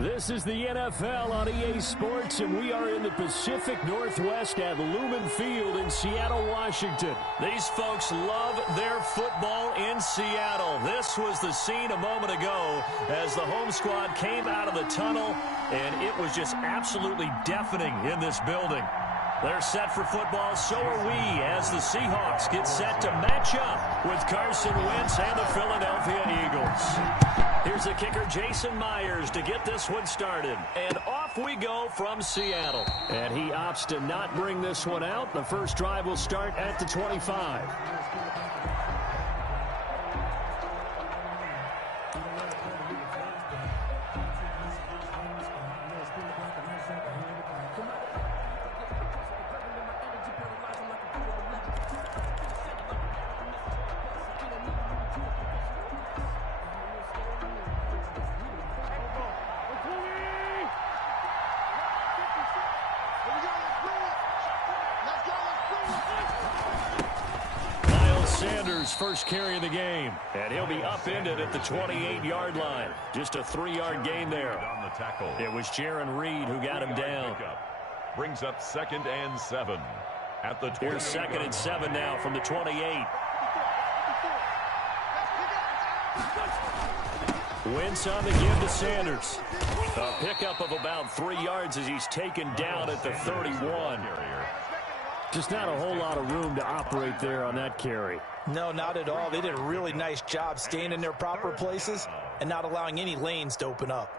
This is the NFL on EA Sports, and we are in the Pacific Northwest at Lumen Field in Seattle, Washington. These folks love their football in Seattle. This was the scene a moment ago as the home squad came out of the tunnel, and it was just absolutely deafening in this building. They're set for football, so are we, as the Seahawks get set to match up with Carson Wentz and the Philadelphia Eagles. Here's the kicker, Jason Myers, to get this one started. And off we go from Seattle. And he opts to not bring this one out. The first drive will start at the 25. First carry of the game, and he'll be upended at the 28-yard line. Just a 3-yard gain there. On the tackle. It was Jaron Reed who got him down. Brings up 2nd and 7 at the 28. Here's 2nd and 7 now from the 28. Wentz on the give to Sanders. A pickup of about 3 yards as he's taken down at the 31. Just not a whole lot of room to operate there on that carry. No, not at all. They did a really nice job staying in their proper places and not allowing any lanes to open up.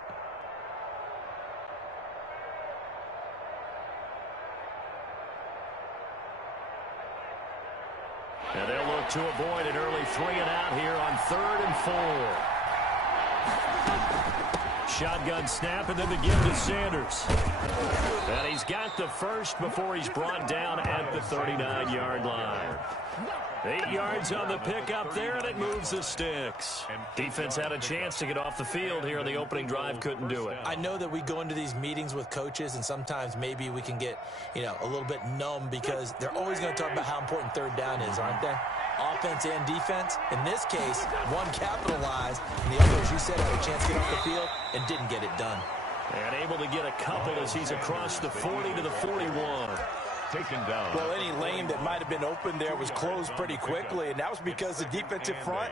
And they'll look to avoid an early 3-and-out here on 3rd and 4. Shotgun snap, and then the give to Sanders. And he's got the first before he's brought down at the 39-yard line. 8 yards on the pickup there, and it moves the sticks. Defense had a chance to get off the field here on the opening drive, couldn't do it. I know that we go into these meetings with coaches, and sometimes maybe we can get, a little bit numb because they're always going to talk about how important 3rd down is, aren't they? Offense and defense. In this case, one capitalized, and the other, as you said, had a chance to get off the field and didn't get it done. And able to get a couple as he's across the 40 to the 41. Taken down. Well, any lane that might have been open there was closed pretty quickly, and that was because the defensive front,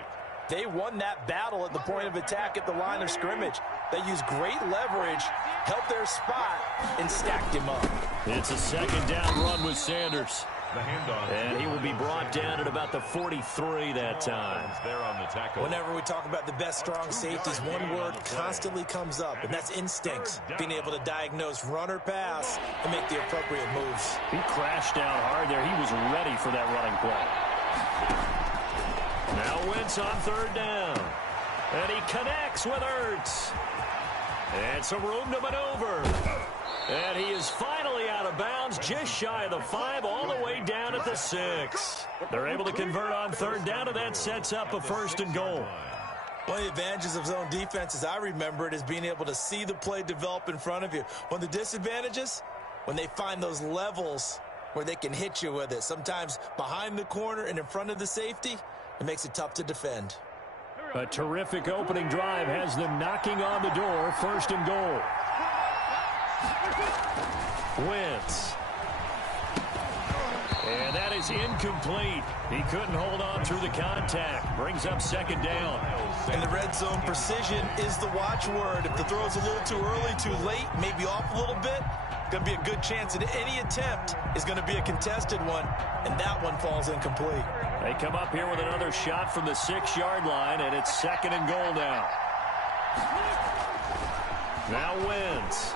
they won that battle at the point of attack at the line of scrimmage. They used great leverage, helped their spot, and stacked him up. It's a 2nd down run with Sanders. The handoff. And he will be brought down at about the 43 that time. There on the tackle. Whenever we talk about the best strong safeties, one word constantly comes up, and that's instincts. Being able to diagnose run or pass and make the appropriate moves. He crashed down hard there. He was ready for that running play. Now Wentz on 3rd down. And he connects with Ertz. And some room to maneuver. And he is finally out of bounds, just shy of the 5, all the way down at the 6. They're able to convert on 3rd down, and that sets up a 1st and goal. One of the advantages of zone defense, as I remember it, is being able to see the play develop in front of you. One of the disadvantages, when they find those levels where they can hit you with it, sometimes behind the corner and in front of the safety, it makes it tough to defend. A terrific opening drive has them knocking on the door, 1st and goal. Wentz. And that is incomplete. He couldn't hold on through the contact. Brings up 2nd down. In the red zone, precision is the watchword. If the throw's a little too early, too late, maybe off a little bit, going to be a good chance that any attempt is going to be a contested one, and that one falls incomplete. They come up here with another shot from the 6-yard line, and it's 2nd and goal now. Now Wentz.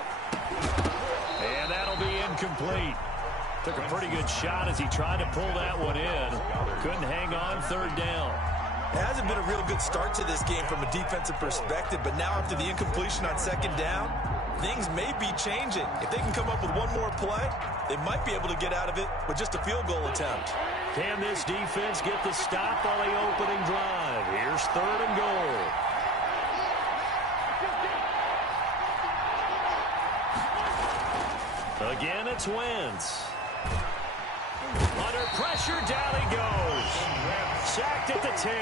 And that'll be incomplete. Took a pretty good shot as he tried to pull that one in. Couldn't hang on 3rd down. It hasn't been a real good start to this game from a defensive perspective, but now after the incompletion on 2nd down, things may be changing. If they can come up with one more play, they might be able to get out of it with just a field goal attempt. Can this defense get the stop on the opening drive? Here's 3rd and goal. Again, it's Wentz. Under pressure, down he goes. Sacked at the 10.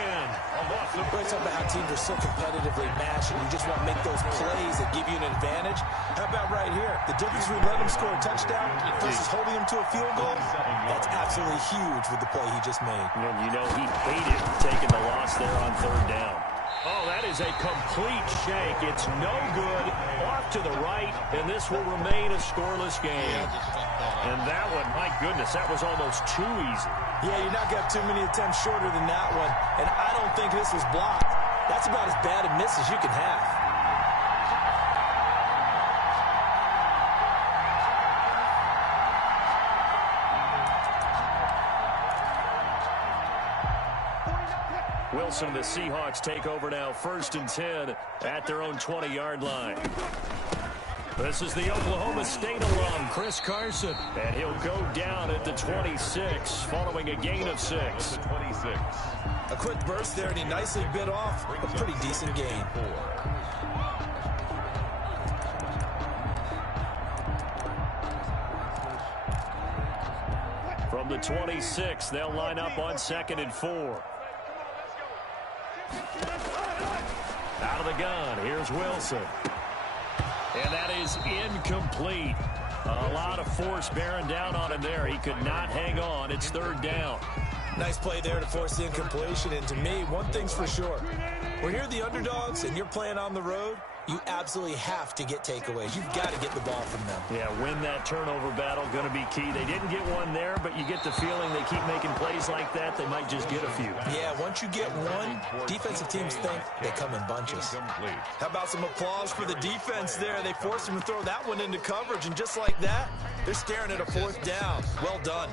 Let's talk about how teams are so competitively matched. possession. You just want to make those plays that give you an advantage. How about right here? The difference between letting him score a touchdown versus holding him to a field goal, that's absolutely huge with the play he just made. And you know he hated taking the loss there on third down. Oh, that is a complete shake. It's no good. Off to the right, and this will remain a scoreless game. And that one, my goodness, that was almost too easy. Yeah, you're not going to have too many attempts shorter than that one. And I don't think this was blocked. That's about as bad a miss as you can have. Wilson and the Seahawks take over now, 1st and 10 at their own 20-yard line. This is the Oklahoma State alum, Chris Carson. And he'll go down at the 26, following a gain of 6. 26. A quick burst there, and he nicely bit off a pretty decent gain. From the 26, they'll line up on 2nd and 4. Out of the gun, here's Wilson. And that is incomplete. A lot of force bearing down on him there. He could not hang on. It's 3rd down. Nice play there to force the incompletion. And to me, one thing's for sure. When you're the underdogs and you're playing on the road, you absolutely have to get takeaways. You've got to get the ball from them. Yeah, win that turnover battle, going to be key. They didn't get one there, but you get the feeling they keep making plays like that, they might just get a few. Yeah, once you get one, defensive teams think they come in bunches. How about some applause for the defense there? They forced him to throw that one into coverage, and just like that, they're staring at a 4th down. Well done.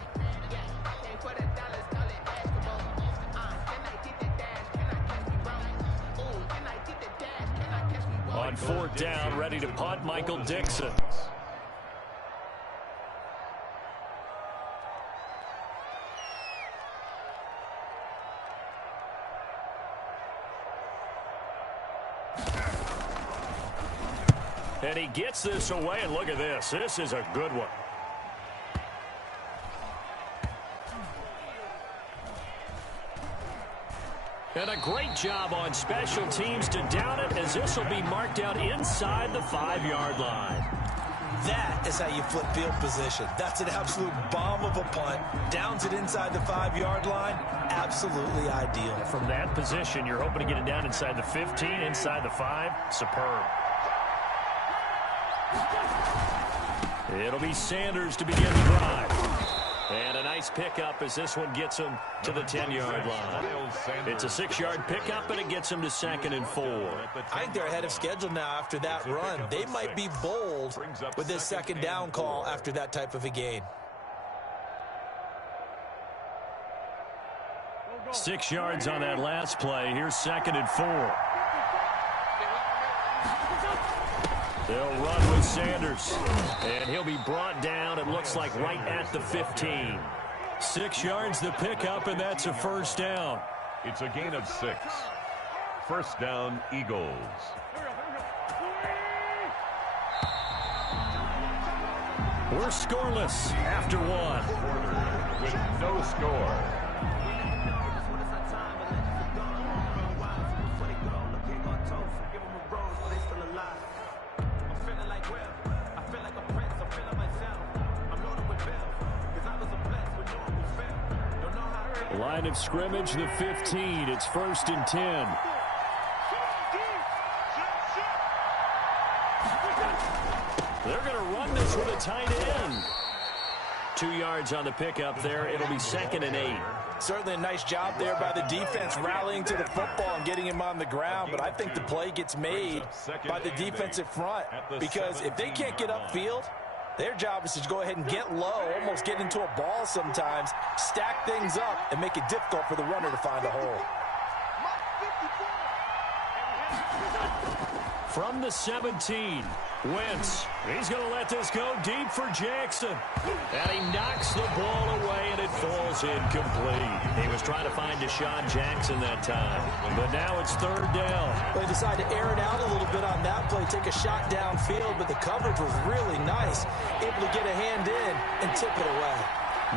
On 4th down, ready to punt, Michael Dixon. And he gets this away, and look at this. This is a good one. And a great job on special teams to down it, as this will be marked out inside the 5-yard line. That is how you flip field position. That's an absolute bomb of a punt. Downs it inside the 5-yard line. Absolutely ideal. From that position, you're hoping to get it down inside the 15, inside the 5. Superb. It'll be Sanders to begin the drive. And a nice pickup as this one gets him to the 10-yard line. It's a 6-yard pickup, and it gets him to 2nd and 4. I think they're ahead of schedule now after that run. They might be bold with this 2nd down call after that type of a gain. 6 yards on that last play. Here's 2nd and 4. They'll run with Sanders, and he'll be brought down, it looks like, right at the 15. 6 yards the pickup, and that's a 1st down. It's a gain of 6. 1st down, Eagles. We're scoreless after 1. With no score. Line of scrimmage, the 15. It's 1st and 10. They're going to run this with a tight end. 2 yards on the pickup there. It'll be 2nd and 8. Certainly a nice job there by the defense rallying to the football and getting him on the ground, but I think the play gets made by the defensive front, because if they can't get upfield, their job is to go ahead and get low, almost get into a ball sometimes, stack things up, and make it difficult for the runner to find a hole. From the 17, Wentz. He's going to let this go deep for Jackson. And he knocks the ball away, and it falls incomplete. He was trying to find Deshaun Jackson that time. But now it's 3rd down. They decided to air it out a little bit on that play, take a shot downfield, but the coverage was really nice. Able to get a hand in and tip it away.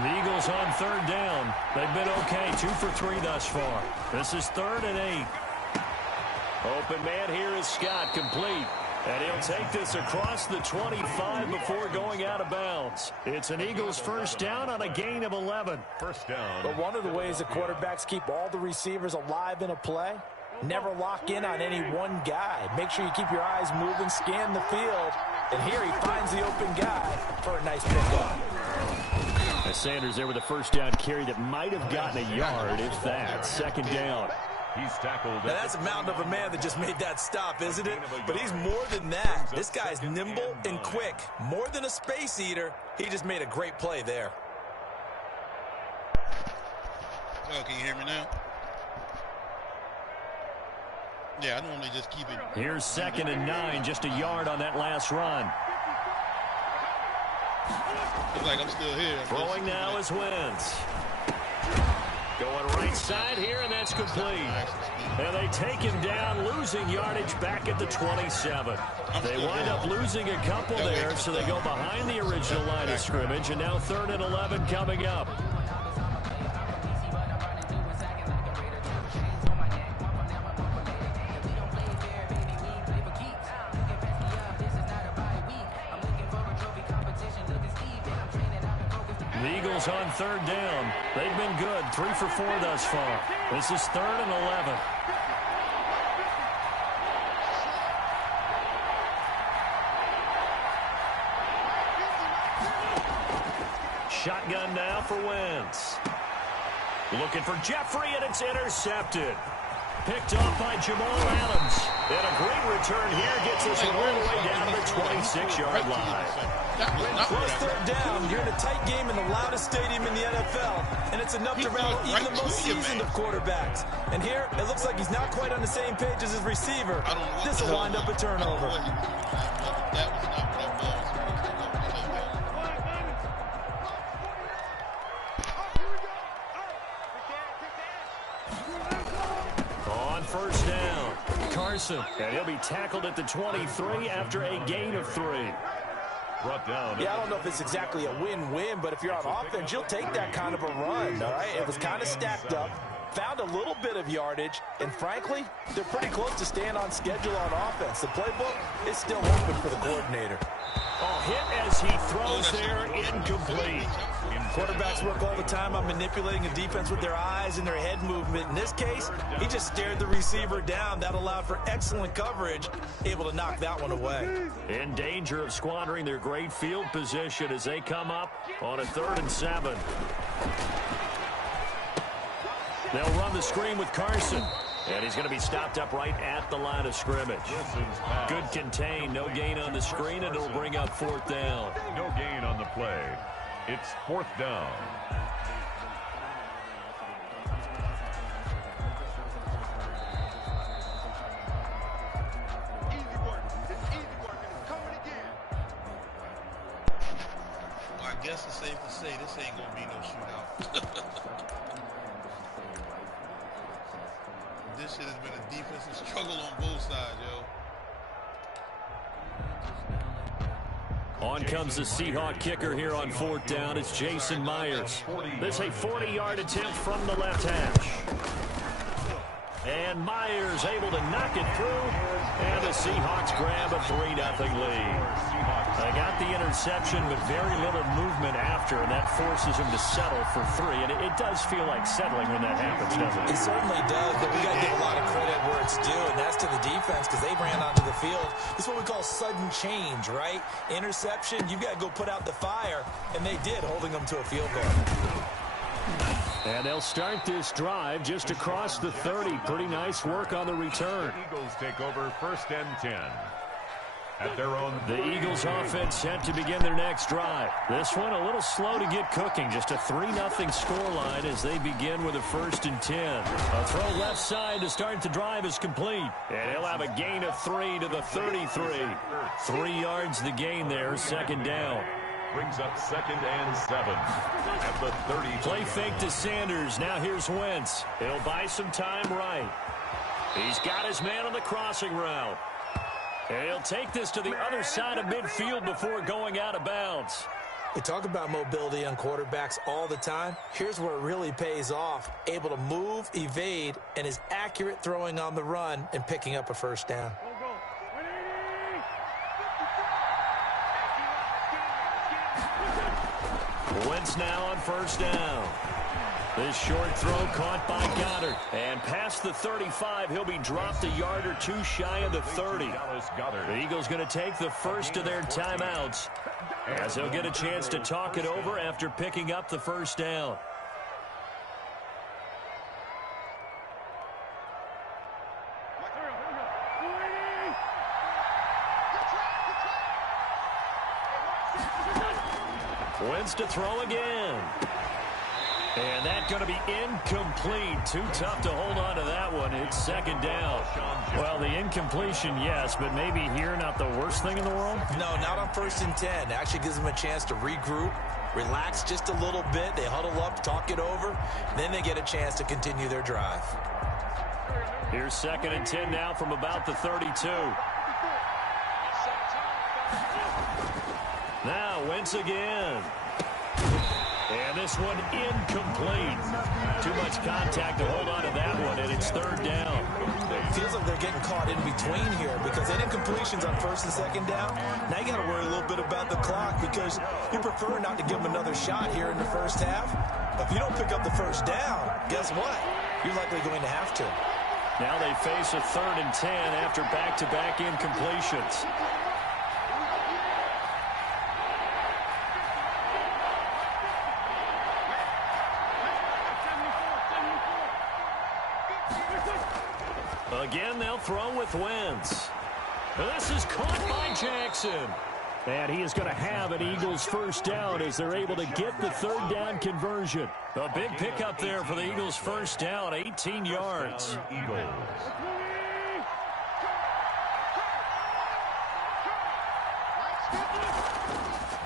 The Eagles on 3rd down. They've been okay, 2 for 3 thus far. This is 3rd and 8. Open man here is Scott, complete. And he'll take this across the 25 before going out of bounds. It's an Eagles first down on a gain of 11. First down. But one of the ways that quarterbacks keep all the receivers alive in a play, never lock in on any one guy. Make sure you keep your eyes moving, scan the field. And here he finds the open guy for a nice pickup. As Sanders there with a first down carry that might have gotten a yard, if that. Second down. He's tackled. Now that's a mountain of a man that just made that stop, isn't it? But he's more than that. This guy's nimble and quick. More than a space eater. He just made a great play there. Oh, can you hear me now? Yeah, I normally just keep it. Here's 2nd and 9, just a yard on that last run. Looks like I'm still here. Throwing now is Wentz. Going right side here, and that's complete. And they take him down, losing yardage back at the 27. They wind up losing a couple there, so they go behind the original line of scrimmage, and now 3rd and 11 coming up. The Eagles on 3rd down. They've been good, 3 for 4 thus far. This is 3rd and 11. Shotgun now for Wentz. Looking for Jeffrey, and it's intercepted. Picked off by Jamal Adams. And a great return here gets us all the way down to the 26-yard line. Close 3rd down. You're in a tight game in the loudest stadium in the NFL, and it's enough to rattle even the most seasoned of quarterbacks. And here, it looks like he's not quite on the same page as his receiver. This will wind up a turnover. On 1st down, Carson. And he'll be tackled at the 23 after a gain of 3. Brought down. Yeah, I don't know if it's exactly a win-win, but if you're on offense, you'll take that kind of a run, all right? It was kind of stacked up, found a little bit of yardage, and frankly, they're pretty close to staying on schedule on offense. The playbook is still open for the coordinator. Oh, hit as he throws there, incomplete. Quarterbacks work all the time on manipulating a defense with their eyes and their head movement. In this case, he just stared the receiver down. That allowed for excellent coverage, able to knock that one away. In danger of squandering their great field position as they come up on a 3rd and 7. They'll run the screen with Carson. And he's going to be stopped up right at the line of scrimmage. Good contain, no gain on the screen, and it'll bring up 4th down. No gain on the play. It's 4th down. Well, I guess it's safe to say this ain't gonna be no shootout. This shit has been a defensive struggle on both sides, yo. On comes the Seahawk kicker here on 4th down. It's Jason Myers. This is a 40-yard attempt from the left hash. And Myers able to knock it through. And the Seahawks grab a 3-0 lead. They got the interception, but very little movement after, and that forces them to settle for 3. And it does feel like settling when that happens, doesn't it? It certainly does, but we got to give a lot of credit where it's due, and that's to the defense because they ran onto the field. This is what we call sudden change, right? Interception, you've got to go put out the fire, and they did, holding them to a field goal. And they'll start this drive just across the 30. Pretty nice work on the return. The Eagles take over 1st and 10. At their own. The Eagles offense set to begin their next drive. This one a little slow to get cooking. Just a 3-0 scoreline as they begin with a 1st and 10. A throw left side to start the drive is complete. And he'll have a gain of 3 to the 33. 3 yards the gain there, 2nd down. Brings up 2nd and 7 at the 30. Play fake to Sanders. Now here's Wentz. He'll buy some time right. He's got his man on the crossing route. And he'll take this to the other side of midfield before going out of bounds. We talk about mobility on quarterbacks all the time. Here's where it really pays off. Able to move, evade, and is accurate throwing on the run and picking up a first down. Wentz now on first down. This short throw caught by Goddard. And past the 35, he'll be dropped a yard or two shy of the 30. The Eagles going to take the first of their timeouts, as they'll get a chance to talk it over after picking up the first down. Wentz to throw again. And that's going to be incomplete. Too tough to hold on to that one. It's second down. Well, the incompletion, yes, but maybe here not the worst thing in the world? No, not on 1st and 10. It actually gives them a chance to regroup, relax just a little bit. They huddle up, talk it over. Then they get a chance to continue their drive. Here's 2nd and 10 now from about the 32. Now Wentz again. And this one incomplete. Too much contact to hold on to that one, and it's 3rd down. Feels like they're getting caught in between here because that incompletion's on 1st and 2nd down. Now you got to worry a little bit about the clock because you prefer not to give them another shot here in the first half. If you don't pick up the first down, guess what? You're likely going to have to. Now they face a 3rd and 10 after back-to-back incompletions. Again, they'll throw with Wentz. This is caught by Jackson. And he is going to have an Eagles first down as they're able to get the 3rd down conversion. A big pickup there for the Eagles first down, 18 yards.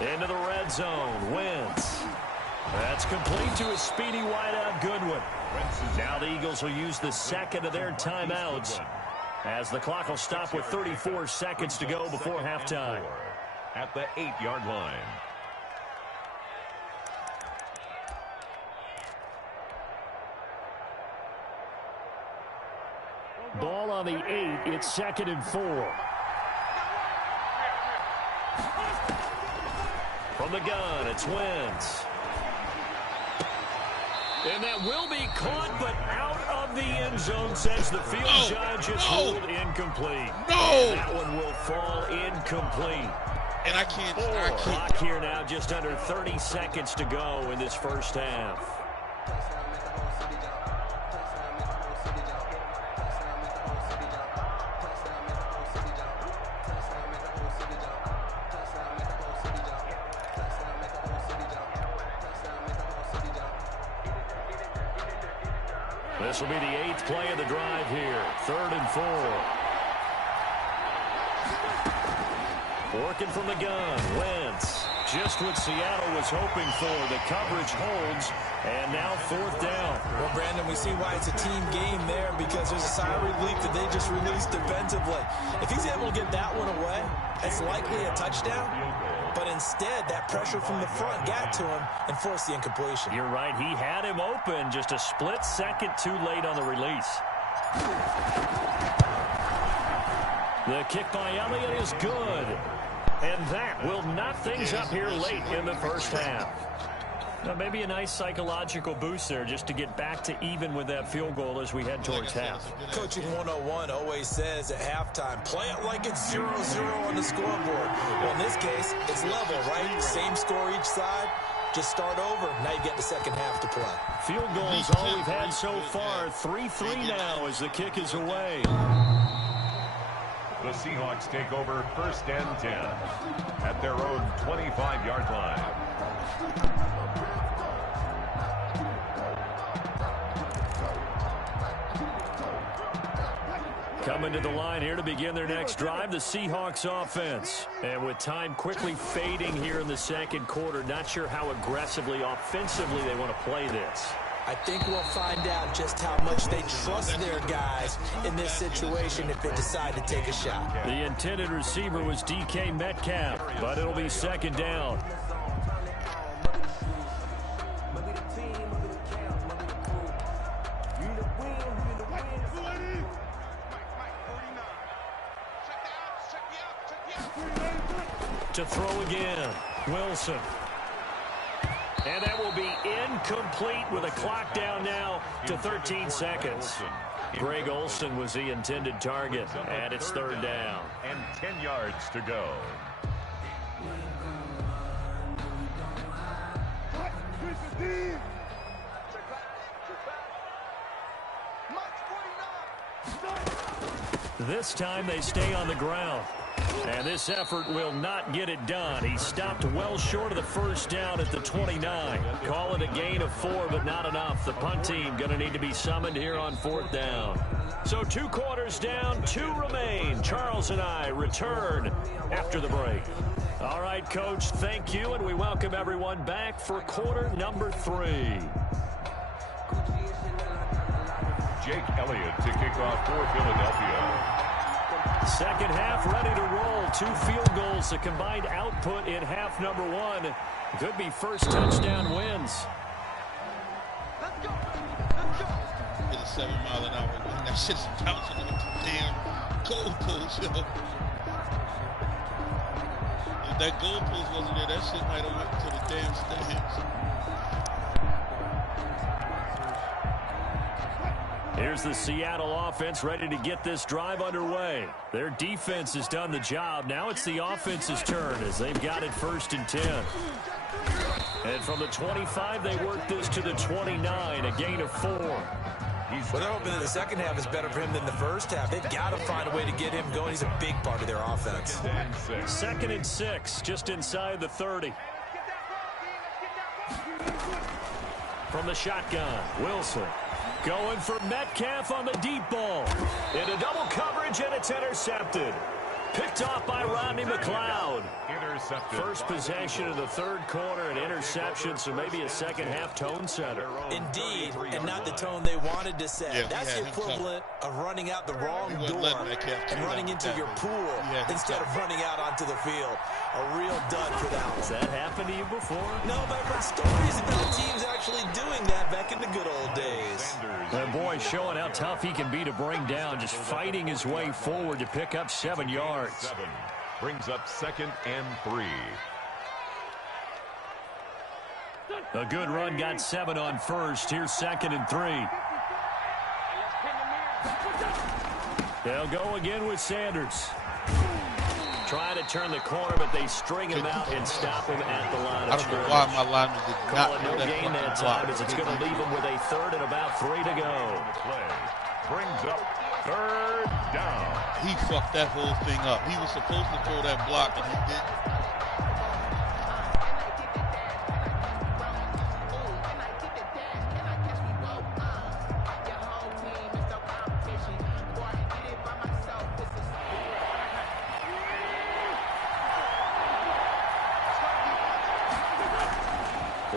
Into the red zone, Wentz. That's complete to a speedy wideout Goodwin. Now the Eagles will use the 2nd of their timeouts as the clock will stop with 34 seconds to go before halftime. At the 8-yard line. Ball on the 8. It's 2nd and 4. From the gun, it's Wentz. And that will be caught, but out of the end zone, says the field judge. It's ruled incomplete. No! And that one will fall incomplete. And I can't. Clock here now, just under 30 seconds to go in this first half. This will be the 8th play of the drive here. 3rd and 4. Working from the gun, Wentz. Just what Seattle was hoping for. The coverage holds, and now 4th down. Well, Brandon, we see why it's a team game there because there's a sigh of relief that they just released defensively. If he's able to get that one away, it's likely a touchdown. But instead, that pressure from the front got to him and forced the incompletion. You're right. He had him open, just a split second too late on the release. The kick by Elliott is good. And that will knot things up here late in the first half. Now, maybe a nice psychological boost there just to get back to even with that field goal as we head towards half. Coaching 101 always says at halftime, play it like it's 0-0 on the scoreboard. Well, in this case, it's level, right? Same score each side. Just start over. Now you get the second half to play. Field goals all we've had so far. 3-3 now as the kick is away. The Seahawks take over 1st and 10 at their own 25-yard line. Coming to the line here to begin their next drive, the Seahawks offense. And with time quickly fading here in the second quarter, not sure how aggressively, offensively they want to play this. I think we'll find out just how much they trust their guys in this situation if they decide to take a shot. The intended receiver was DK Metcalf, but it'll be 2nd down. To throw again, Wilson. And that will be incomplete with a clock down now to 13 seconds. Greg Olsen was the intended target, and it's third down. And 10 yards to go. This time they stay on the ground. And this effort will not get it done. He stopped well short of the first down at the 29. Call it a gain of 4, but not enough. The punt team going to need to be summoned here on fourth down. So 2 quarters down, 2 remain. Charles and I return after the break. All right, Coach, thank you, and we welcome everyone back for quarter number 3. Jake Elliott to kick off for Philadelphia. Second half ready to roll. 2 field goals, the combined output in half number 1. Could be first touchdown wins. Let's go. Hit a 7-mile-an-hour wind. That shit's bouncing off the damn goalpost, yo. If that goalpost wasn't there, that shit might have went to the damn stands. Here's the Seattle offense ready to get this drive underway. Their defense has done the job. Now it's the offense's turn as they've got it first and 10. And from the 25, they work this to the 29, a gain of 4. Well, they're hoping that the second half is better for him than the first half. They've got to find a way to get him going. He's a big part of their offense. Second and 6, just inside the 30. From the shotgun, Wilson. Going for Metcalf on the deep ball. Into double coverage, and it's intercepted. Picked off by Rodney McLeod. Intercepted. First possession of the third quarter, an interception, so maybe a second half tone setter. Indeed, and not the tone they wanted to set. Yeah, that's the equivalent of running out the wrong door and running into your pool instead of running out onto the field. A real dud for that one. Has that happened to you before? No, but I've heard stories about teams actually doing that back in the good old days. That boy showing how tough he can be to bring down, just fighting his way forward to pick up 7 yards. 7 brings up 2nd and 3. A good run got 7 on first. Here's 2nd and 3. They'll go again with Sanders. Trying to turn the corner, but they string him out and stop him at the line of scrimmage. I don't know why my lineman did not call it no gain that time, as it's going to leave him with a 3rd and about 3 to go. Brings up 3rd down. He fucked that whole thing up. He was supposed to throw that block, and he didn't.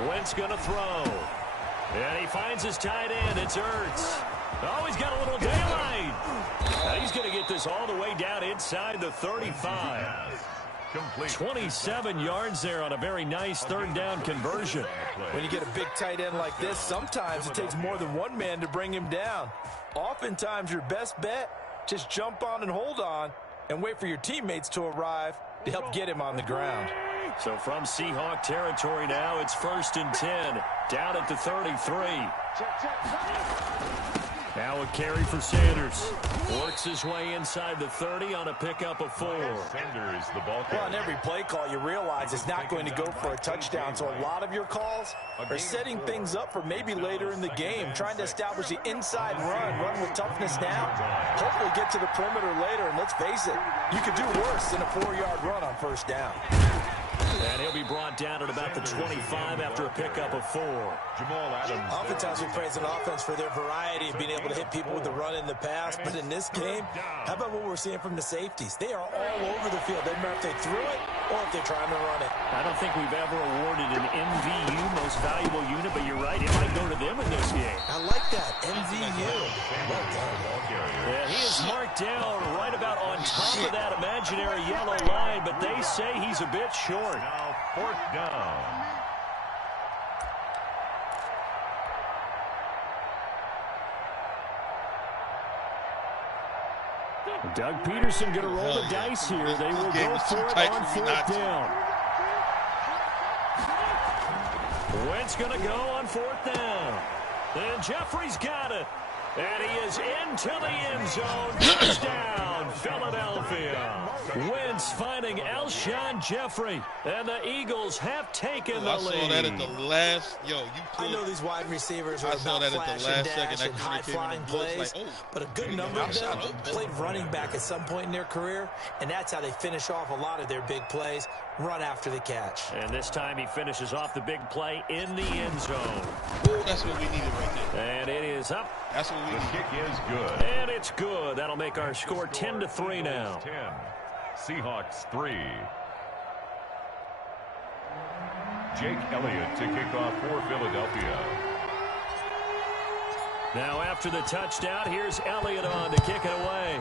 Wentz going to throw. And he finds his tight end. It's Ertz. Oh, he's got a little daylight. Now he's going to get this all the way down inside the 35. Complete. 27 yards there on a very nice 3rd down conversion. When you get a big tight end like this, sometimes it takes more than one man to bring him down. Oftentimes, your best bet, just jump on and hold on and wait for your teammates to arrive to help get him on the ground. So from Seahawk territory now, it's 1st and 10, down at the 33. Now a carry for Sanders. Works his way inside the 30 on a pickup of 4. Sanders, the ball Well, on every play call, you realize it's not going to go for a touchdown, so a lot of your calls are setting things up for maybe later in the game, trying to establish the inside run with toughness now, hopefully get to the perimeter later, and let's face it, you could do worse than a 4-yard run on 1st down. And he'll be brought down at about the 25 after a pickup of 4. Jamal Adams. Oftentimes we praise an offense for their variety of being able to hit people with the run in the pass, but in this game, how about what we're seeing from the safeties? They are all over the field. Doesn't matter if they threw it or if they're trying to run it. I don't think we've ever awarded an MVU, most valuable unit, but you're right, it might go to them in this game. I like that, MVU. Well done. Yeah, he is marked down right about on top of that imaginary yellow line, but they say he's a bit short. Now 4th down. Doug Peterson going to roll the dice here. They will go for it on 4th down. Wentz going to go on 4th down. And Jeffrey's got it. And he is into the end zone. Touchdown, Philadelphia. Wentz finding Alshon Jeffrey. And the Eagles have taken the lead. I saw that at the last. I know these wide receivers are about flash and dash and high-flying plays, but a good number of them played running back at some point in their career, and that's how they finish off a lot of their big plays, run after the catch. And this time he finishes off the big play in the end zone. Ooh, that's what we needed right there. And it is up. That's what we The needed. kick is good. And it's good. That'll make our score 10-3 now. 10. Seahawks 3. Jake Elliott to kick off for Philadelphia. Now after the touchdown, here's Elliott on to kick it away.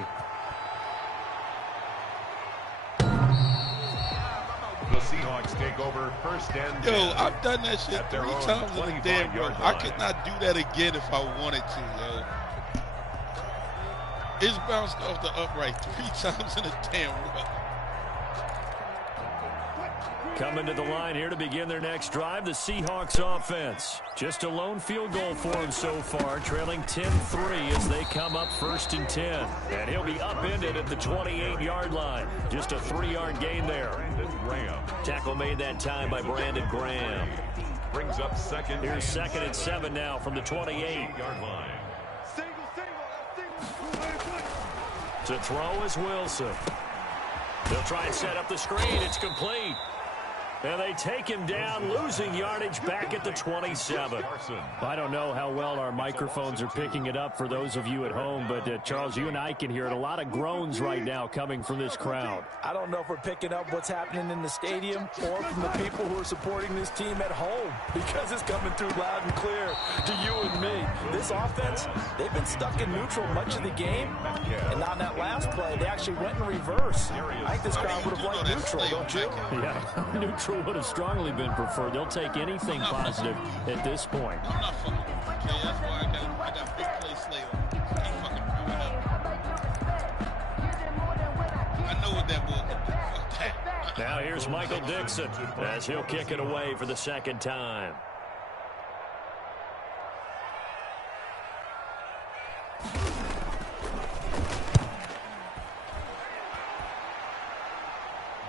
The Seahawks take over 1st and 10. I've done that shit At their 3 own times in a damn row. 25-yard I line. could not do that again if I wanted to, It's bounced off the upright 3 times in a damn row. Coming to the line here to begin their next drive, the Seahawks offense. Just a lone field goal for him so far, trailing 10-3 as they come up 1st and 10. And he'll be upended at the 28-yard line. Just a 3-yard gain there. Graham Tackle made that time by Brandon Graham. brings up 2nd. Here's 2nd and 7 now from the 28. line. To throw is Wilson. They'll try and set up the screen. It's complete. And they take him down, losing yardage back at the 27. I don't know how well our microphones are picking it up for those of you at home, but Charles, you and I can hear it. A lot of groans right now coming from this crowd. I don't know if we're picking up what's happening in the stadium or from the people who are supporting this team at home, because it's coming through loud and clear to you and me. This offense, they've been stuck in neutral much of the game, and on that last play, they actually went in reverse. I think this crowd would have liked neutral, don't you? Yeah, neutral would have strongly been preferred. They'll take anything positive at this point. I'm not fucking with you, okay? That's why I got big play Slater. Ain't fucking with it up. I know what that was. Fuck that. Now here's Michael Dixon as he'll kick it away for the 2nd time.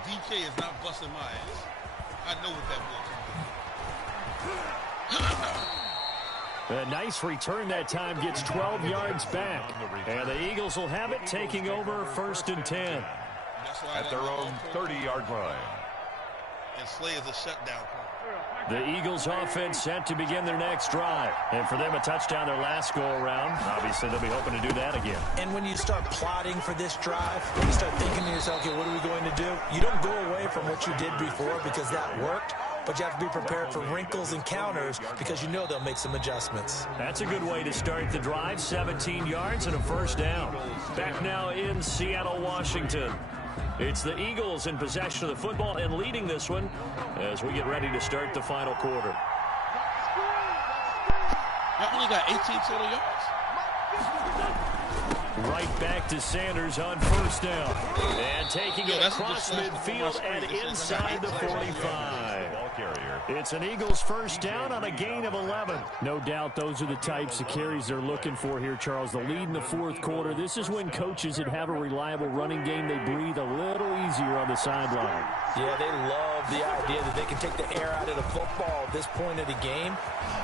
DK is not busting my ass. I know what that was. A nice return that time, gets 12 yards back. And the Eagles will have it, taking over 1st and 10. That's why At their own 30-yard line. And Slay is a shutdown point. The Eagles offense set to begin their next drive. And for them, a touchdown their last go-around. Obviously, they'll be hoping to do that again. And when you start plotting for this drive, when you start thinking to yourself, okay, what are we going to do? You don't go away from what you did before because that worked, but you have to be prepared for wrinkles and counters because you know they'll make some adjustments. That's a good way to start the drive. 17 yards and a 1st down. Back now in Seattle, Washington. It's the Eagles in possession of the football and leading this one as we get ready to start the final quarter. Y'all only got 18 total yards. Right back to Sanders on 1st down. And taking it across midfield and inside the 45. It's an Eagles 1st down on a gain of 11. No doubt those are the types of carries they're looking for here, Charles. The lead in the 4th quarter. This is when coaches that have a reliable running game, they breathe a little easier on the sideline. Yeah, they love the idea that they can take the air out of the football at this point of the game.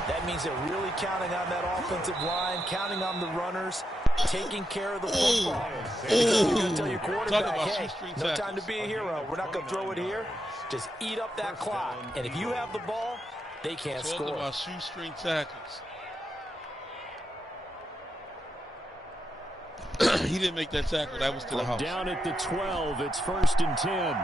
That means they're really counting on that offensive line, counting on the runners, taking care of the football. You're going to tell your quarterback, hey, no time to be a hero. We're not going to throw it here. Just eat up that clock. And if you have the ball, they can't score. Talking about shoestring tackles. He didn't make that tackle. That was to the house. Down at the 12, it's 1st and 10.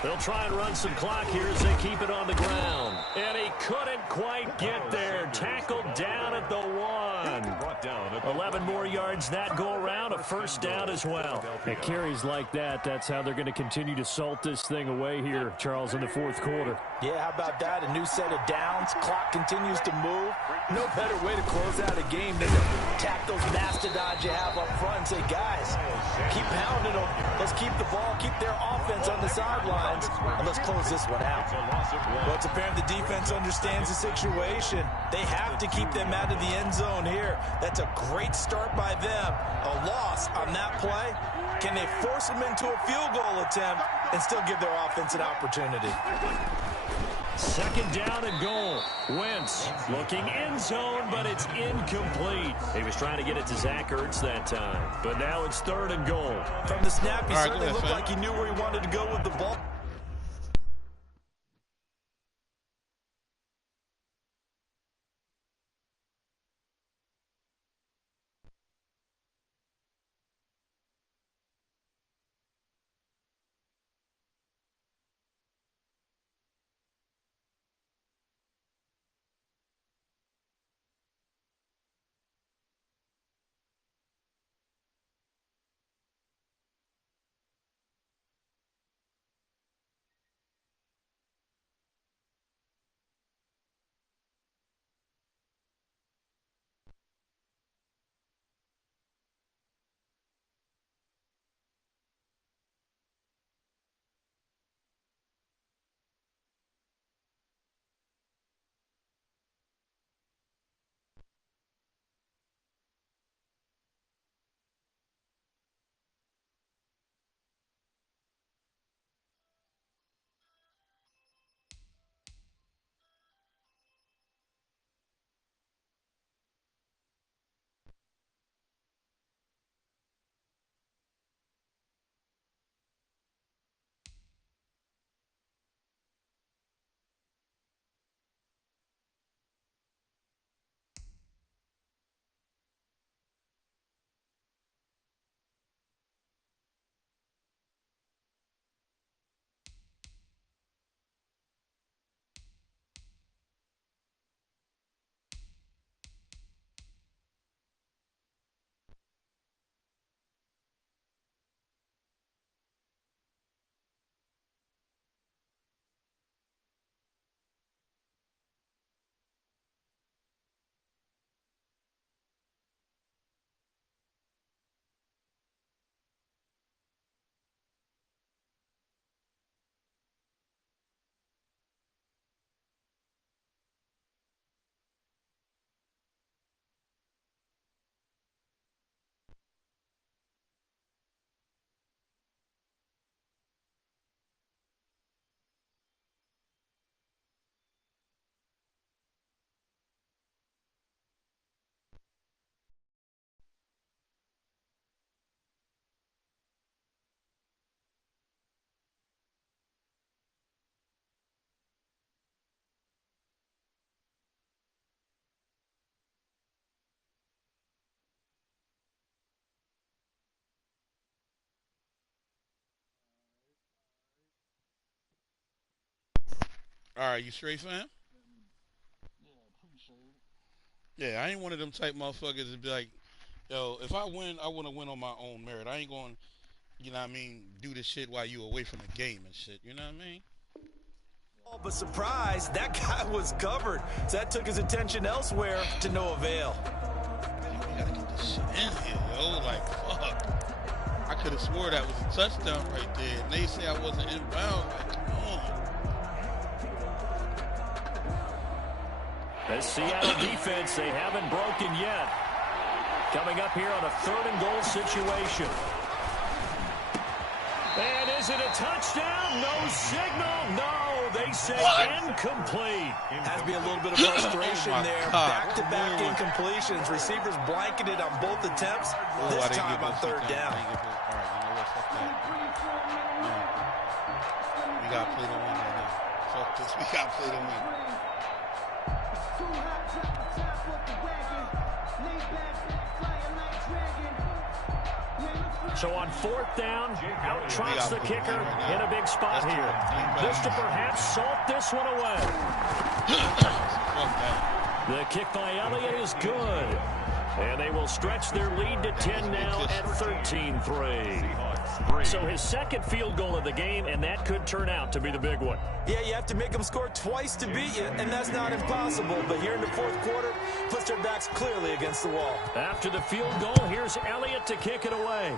They'll try and run some clock here as they keep it on the ground. And he couldn't quite get there. Tackled down at the 1. 11 more yards that go around. A 1st down as well. At carries like that, that's how they're going to continue to salt this thing away here, Charles, in the 4th quarter. Yeah, how about that? A new set of downs. Clock continues to move. No better way to close out a game than to tap those mastodons you have up front and say, guys, keep pounding them. Let's keep the ball, keep their offense on the sidelines, and let's close this one out. Well, it's apparent the defense understands the situation. They have to keep them out of the end zone here. That's a great start by them. A loss on that play. Can they force them into a field goal attempt and still give their offense an opportunity? Second down and goal. Wentz looking end zone, but it's incomplete. He was trying to get it to Zach Ertz that time, but now it's third and goal. From the snap, he certainly looked like he knew where he wanted to go with the ball. All right, you straight, fam? Yeah, I ain't one of them type motherfuckers that be like, yo, if I win, I want to win on my own merit. I ain't going, you know what I mean, do this shit while you away from the game and shit. You know what I mean? Oh, but surprise, that guy was covered. So that took his attention elsewhere to no avail. We gotta get this shit in here, yo. Like, fuck. I could have swore that was a touchdown right there. And they say I wasn't inbound. Like, come on. The Seattle defense, they haven't broken yet. Coming up here on a third and goal situation. And is it a touchdown? No signal. No, they say incomplete. Has to be a little bit of frustration there. Back-to-back incompletions. Receivers blanketed on both attempts. This time on third down. All right, you know what? Fuck that. We got to play the win right now. Fuck this. We got to play the win. So on fourth down, out trots the kicker in a big spot here. This to perhaps salt this one away. The kick by Elliott is good. And they will stretch their lead to 10 now at 13-3. So his second field goal of the game, and that could turn out to be the big one. Yeah, you have to make them score twice to beat you, and that's not impossible. But here in the fourth quarter, puts their backs clearly against the wall. After the field goal, here's Elliott to kick it away.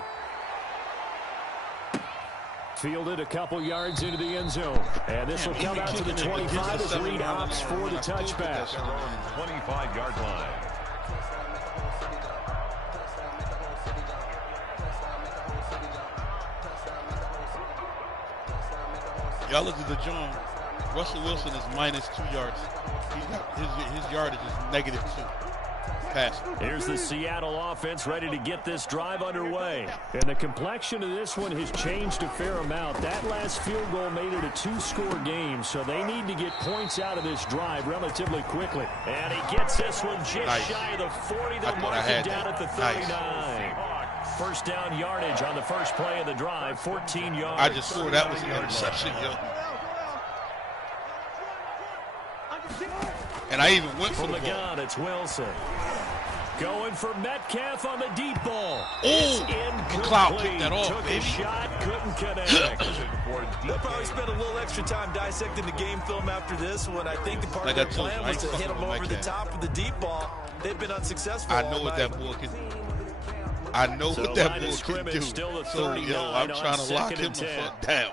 Fielded a couple yards into the end zone. And this will come out to the 25 as Reed opts for the touchback. 25-yard line. Y'all look at the John. Russell Wilson is minus 2 yards. He's got his yardage is -2. Pass. Here's the Seattle offense ready to get this drive underway. And the complexion of this one has changed a fair amount. That last field goal made it a 2-score game, so they need to get points out of this drive relatively quickly. And he gets this one just shy of the 40. They'll mark it down at the 39. Nice. First down yardage on the first play of the drive, 14 yards. I just swore that was an interception, yo. And I even went for from the gun. It's Wilson. Going for Metcalf on the deep ball. Oh, McLeod picked that off, Took baby. a shot, couldn't connect. They'll probably spend a little extra time dissecting the game film after this one. I think the part of their plan was to hit them over the top of the deep ball. They've been unsuccessful. I know what that boy can. I know what that boy can do. Still So, yo, I'm trying to lock him the fuck down.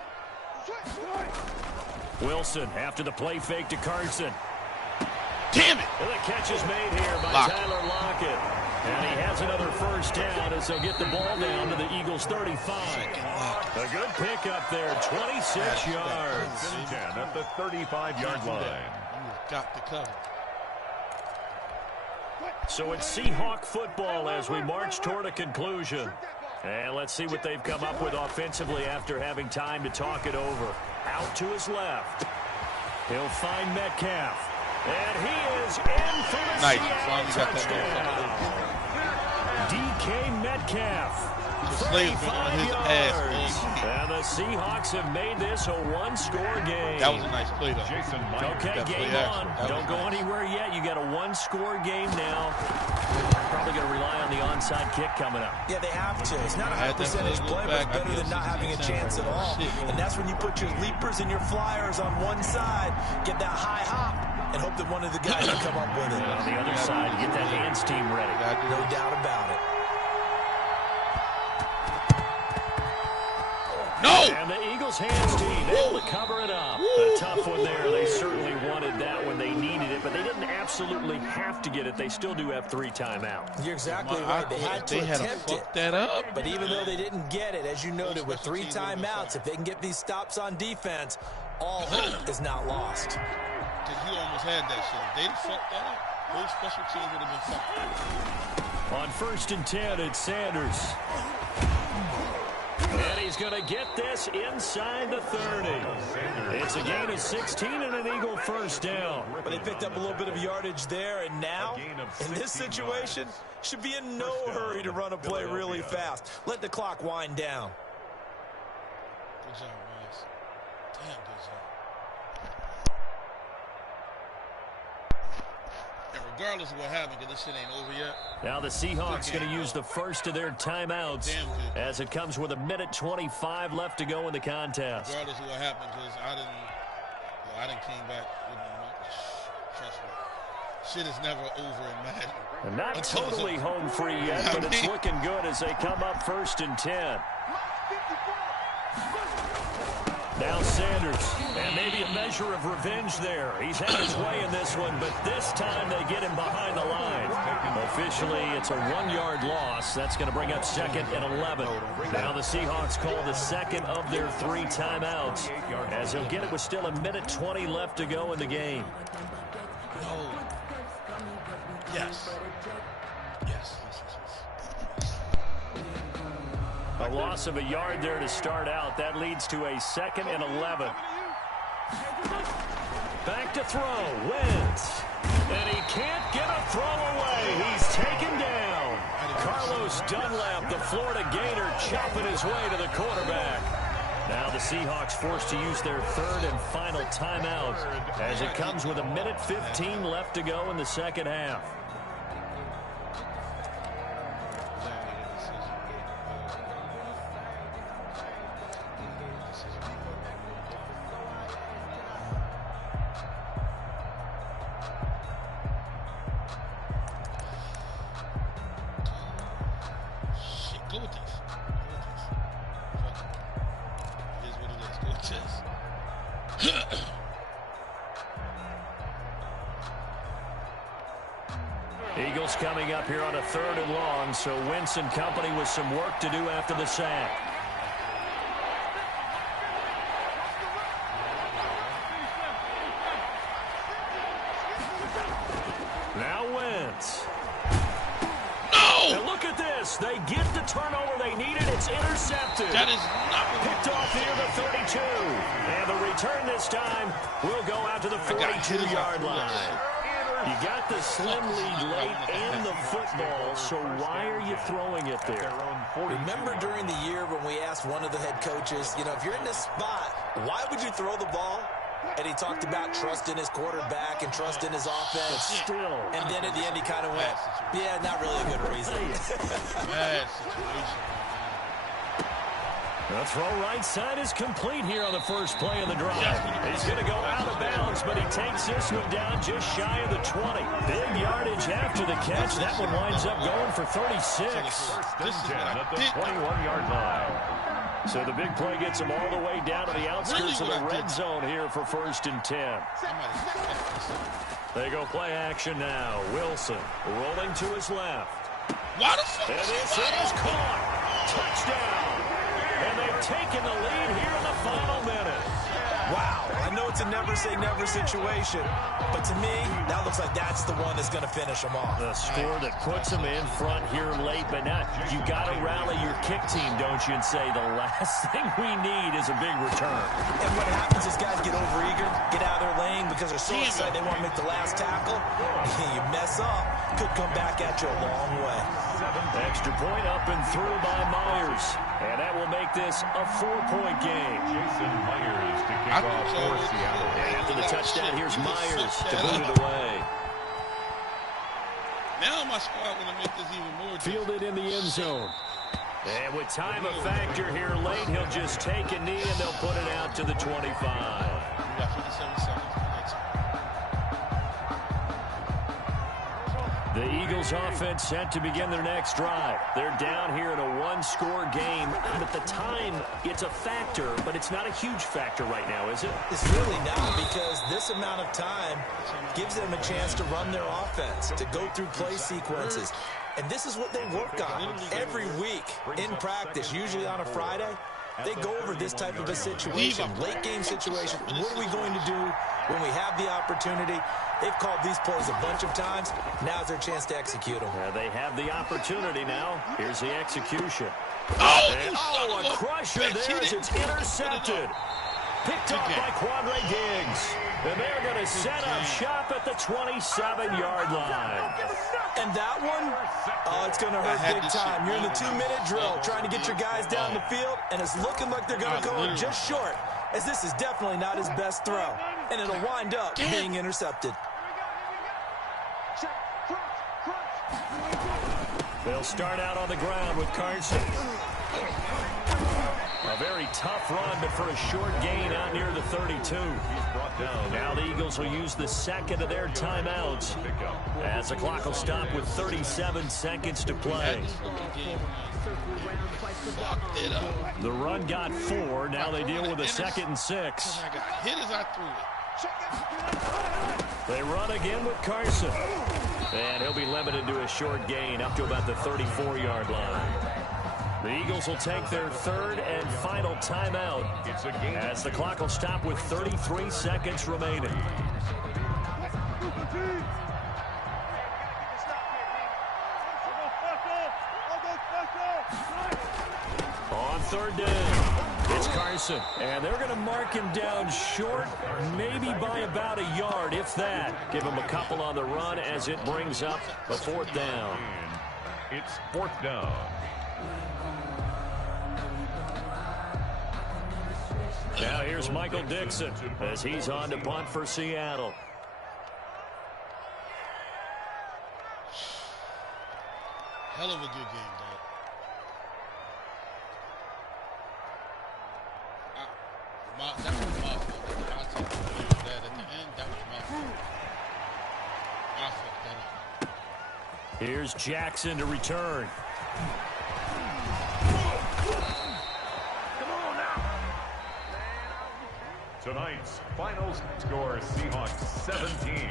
Wilson after the play fake to Carson. Damn it! And the catch is made here by Tyler Lockett. And he has another first down as they'll get the ball down to the Eagles' 35. A good pickup there, 26 yards. 10 at the 35-yard line. You've got to cover. So it's Seahawk football as we march toward a conclusion. And let's see what they've come up with offensively after having time to talk it over. Out to his left. He'll find Metcalf. And he is in for the Seattle touchdown. DK Metcalf. 35 yards. And the Seahawks have made this a one-score game. That was a nice play, though. Okay, game on. Don't go anywhere yet. You got a one-score game now. Probably going to rely on the onside kick coming up. Yeah, they have to. It's not a high percentage play, but it's better than not having a chance at all. And that's when you put your leapers and your flyers on one side, get that high hop, and hope that one of the guys can come up with it. On the other side, get that hands team ready. No doubt about it. No! And the Eagles hands team able to cover it up. A tough one there. They certainly wanted that when they needed it, but they didn't absolutely have to get it. They still do have 3 timeouts. You're exactly right. They had to attempt it. That up. But even though they didn't get it, as you noted, with 3 timeouts, if they can get these stops on defense, all hope is not lost. Because you almost had that shit. If they'd fucked that up, those special teams would have been fucked. On 1st and 10, it's Sanders. And he's going to get this inside the 30. It's a gain of 16 and an Eagle first down. But they picked up a little bit of yardage there, and now, in this situation, should be in no hurry to run a play really fast. Let the clock wind down. Good job, guys. Damn good job. And regardless of what happened, because this shit ain't over yet. Now the Seahawks going to use the first of their timeouts as it comes with 1:25 left to go in the contest. Regardless of what happened, because I didn't came back with trust me. Shit is never over in Madden. And not totally home free yet, but it's looking good as they come up 1st and 10. Now Sanders, and maybe a measure of revenge there. He's had his way in this one, but this time they get him behind the line. Officially, it's a 1-yard loss. That's going to bring up 2nd and 11. Now the Seahawks call the second of their 3 timeouts, as they'll get it with still 1:20 left to go in the game. No. Yes. Yes. A loss of a yard there to start out. That leads to a 2nd and 11. Back to throw. Wentz. And he can't get a throw away. He's taken down. Carlos Dunlap, the Florida Gator, chopping his way to the quarterback. Now the Seahawks forced to use their 3rd and final timeout as it comes with 1:15 left to go in the second half. Go with this. Fuck it. It is what it is. Go with this. Eagles coming up here on a 3rd and long, so Wentz and company with some work to do after the sack. Now Wentz. No! And look at this. They get the turnover they needed. It's intercepted. That is not picked off near the 32. And the return this time will go out to the 42-yard line. You got the slim lead late in the football, so why are you throwing it there? Remember during the year when we asked one of the head coaches, you know, if you're in this spot, why would you throw the ball? And he talked about trust in his quarterback and trust in his offense. Still. And then at the end he kind of went, yeah, not really a good reason. Bad situation. The throw right side is complete here on the first play of the drive. He's going to go out of bounds, but he takes this one down just shy of the 20. Big yardage after the catch. That one winds up going for 36. This is at the 21-yard line. So the big play gets him all the way down to the outskirts of the red zone here for 1st and 10. They go play action now. Wilson rolling to his left. Why the fuck? And this is caught. Touchdown. And they've taken the lead here in the final minute. Wow, I know it's a never-say-never situation, but to me, that looks like that's the one that's going to finish them off. The score that puts them in front here late, but now you got to rally your kick team, don't you, and say the last thing we need is a big return. And what happens is guys get overeager, get out of their lane because they're so excited they want to make the last tackle. You mess up, could come back at you a long way. Extra point up and through by Myers. And that will make this a 4-point game. Jason Myers to kick off for Seattle. And after the touchdown, here's Myers to boot it away. Now my squad want to make this even more difficult. Fielded in the end zone. And with time a factor here late, he'll just take a knee and they'll put it out to the 25. We got 57 seconds. The Eagles offense set to begin their next drive. They're down here in a one-score game. At the time, it's a factor, but it's not a huge factor right now, is it? It's really not, because this amount of time gives them a chance to run their offense, to go through play sequences. And this is what they work on every week in practice, usually on a Friday. They go over this type of a situation, late game situation. What are we going to do when we have the opportunity? They've called these plays a bunch of times. Now's their chance to execute them. They have the opportunity now. Here's the execution. Oh, a crusher there as it's intercepted. Picked off by Quandre Diggs. And they're going to set up shop at the 27-yard line. And that one, it's going to hurt big time. You're in the 2-minute drill trying to get your guys down the field, and it's looking like they're going to go just short, as this is definitely not his best throw. And it'll wind up being intercepted. They'll start out on the ground with Carson. A very tough run, but for a short gain out near the 32. He's brought down. Now the Eagles will use the second of their timeouts as the clock will stop with 37 seconds to play. The run got 4. Now they deal with a 2nd and 6. I got hit as I threw it. They run again with Carson. And he'll be limited to a short gain up to about the 34-yard line. The Eagles will take their 3rd and final timeout as the clock will stop with 33 seconds remaining. On 3rd down, it's Carson. And they're going to mark him down short, maybe by about a yard, if that. Give him a couple on the run as it brings up a 4th down. It's 4th down. Now here's Michael Dixon as he's on to punt for Seattle. Hell of a good game, dog. That was my fault. I said that at the end. That was my fault. I fucked that up. Here's Jackson to return. tonight's final score, Seahawks 17.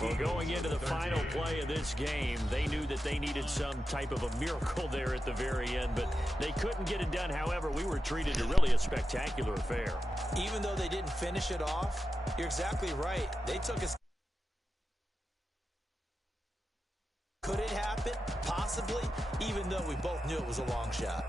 Well, going into the final play of this game, they knew that they needed some type of a miracle there at the very end, but they couldn't get it done. However, we were treated to really a spectacular affair. Even though they didn't finish it off, you're exactly right. They took us. Could it happen? Possibly, even though we both knew it was a long shot.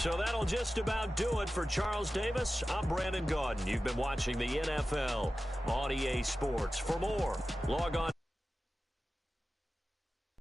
So that'll just about do it for Charles Davis. I'm Brandon Gaudin. You've been watching the NFL on EA Sports. For more, log on.